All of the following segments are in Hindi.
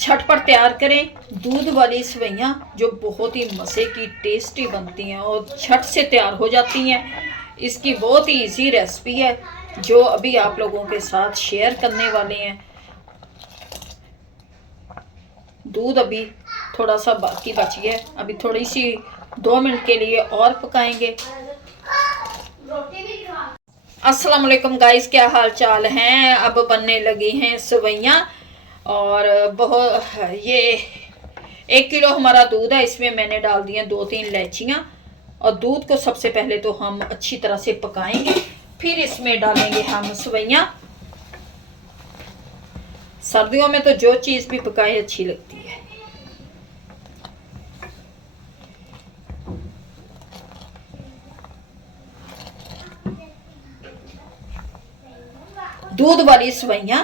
झटपट तैयार करें दूध वाली सेवइयाँ जो बहुत ही मज़े की टेस्टी बनती हैं और झट से तैयार हो जाती हैं। इसकी बहुत ही इजी रेसिपी है जो अभी आप लोगों के साथ शेयर करने वाले हैं। दूध अभी थोड़ा सा बाकी बच गया है, अभी थोड़ी सी 2 मिनट के लिए और पकाएंगे। अस्सलाम वालेकुम गाइस, क्या हाल चाल हैं। अब बनने लगी हैं सेवइयाँ और बहुत ये 1 किलो हमारा दूध है। इसमें मैंने डाल दिए 2-3 इलायचियाँ और दूध को सबसे पहले तो हम अच्छी तरह से पकाएंगे, फिर इसमें डालेंगे हम सेवइयाँ। सर्दियों में तो जो चीज़ भी पकाए अच्छी लगती है। दूध वाली सेवइयाँ,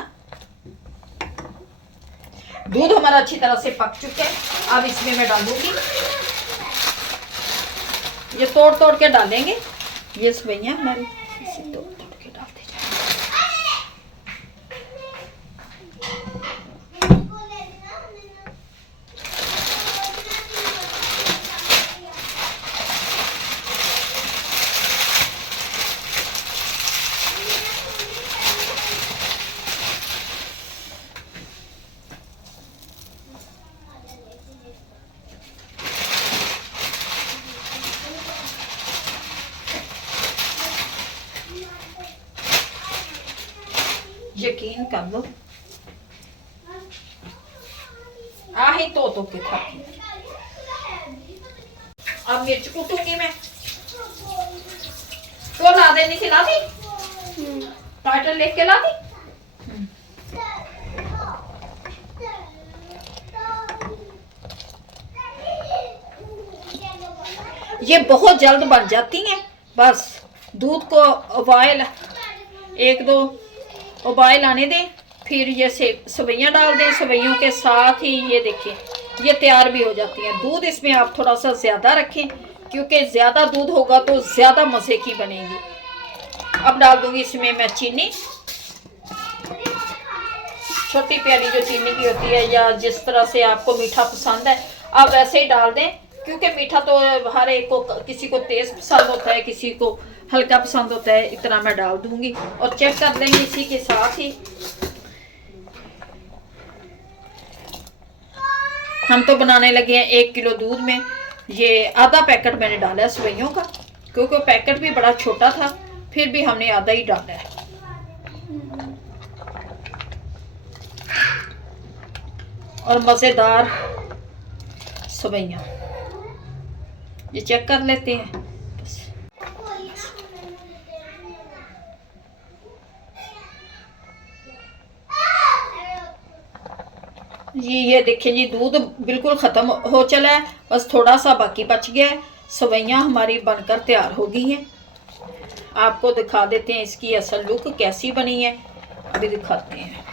दूध हमारा अच्छी तरह से पक चुका है। अब इसमें मैं डालूंगी, ये तोड़ तोड़ के डालेंगे। ये सेवइयाँ हमारी इसे तोड़ तोड़ के डालते जाएंगे। यकीन कर लो आही तो के था। अब मिर्च कूटूंगी मैं, तो ला देनी थी, ला दी टाइटल लेके ला दी। ये बहुत जल्द बन जाती हैं। बस दूध को उबाल 1-2 उबाल आने दें, फिर ये सेवइयाँ डाल दें। सेवइयों के साथ ही ये देखिए ये तैयार भी हो जाती हैं। दूध इसमें आप थोड़ा सा ज़्यादा रखें क्योंकि ज़्यादा दूध होगा तो ज़्यादा मज़े की बनेगी। अब डाल दूंगी इसमें मैं चीनी, छोटी प्याली जो चीनी की होती है, या जिस तरह से आपको मीठा पसंद है आप वैसे ही डाल दें, क्योंकि मीठा तो हर एक को, किसी को तेज़ पसंद होता है, किसी को हल्का पसंद होता है। इतना मैं डाल दूंगी और चेक कर लेंगे इसी के साथ ही। हम तो बनाने लगे हैं 1 किलो दूध में ये आधा पैकेट मैंने डाला है सेवइयों का, क्योंकि पैकेट भी बड़ा छोटा था, फिर भी हमने आधा ही डाला है। और मज़ेदार सेवइयाँ ये चेक कर लेते हैं। जी ये देखिए जी, दूध बिल्कुल ख़त्म हो चला है, बस थोड़ा सा बाकी बच गया है। सेवइयाँ हमारी बनकर तैयार हो गई हैं। आपको दिखा देते हैं इसकी असल लुक कैसी बनी है, अभी दिखाते हैं।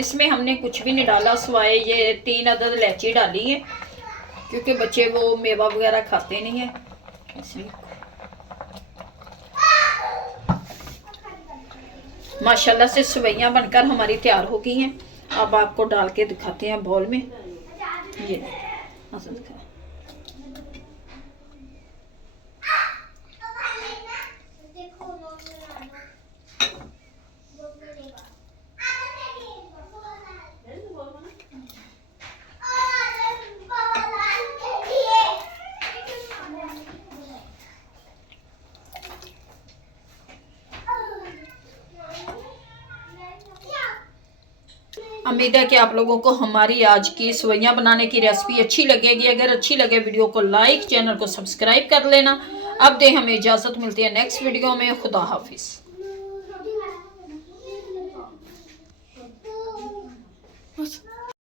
इसमें हमने कुछ भी नहीं डाला सिवाय ये 3 अदद इलायची डाली है, क्योंकि बच्चे वो मेवा वगैरह खाते नहीं है इसलिए। माशाल्लाह से सेवइयाँ बनकर हमारी तैयार हो गई हैं। अब आपको डाल के दिखाते हैं बाउल में। ये उम्मीद है कि आप लोगों को हमारी आज की सेवइयाँ बनाने की रेसिपी अच्छी लगेगी। अगर अच्छी लगे वीडियो को लाइक, चैनल को सब्सक्राइब कर लेना। अब दे हमें इजाज़त, मिलती है नेक्स्ट वीडियो में। खुदा हाफिज़।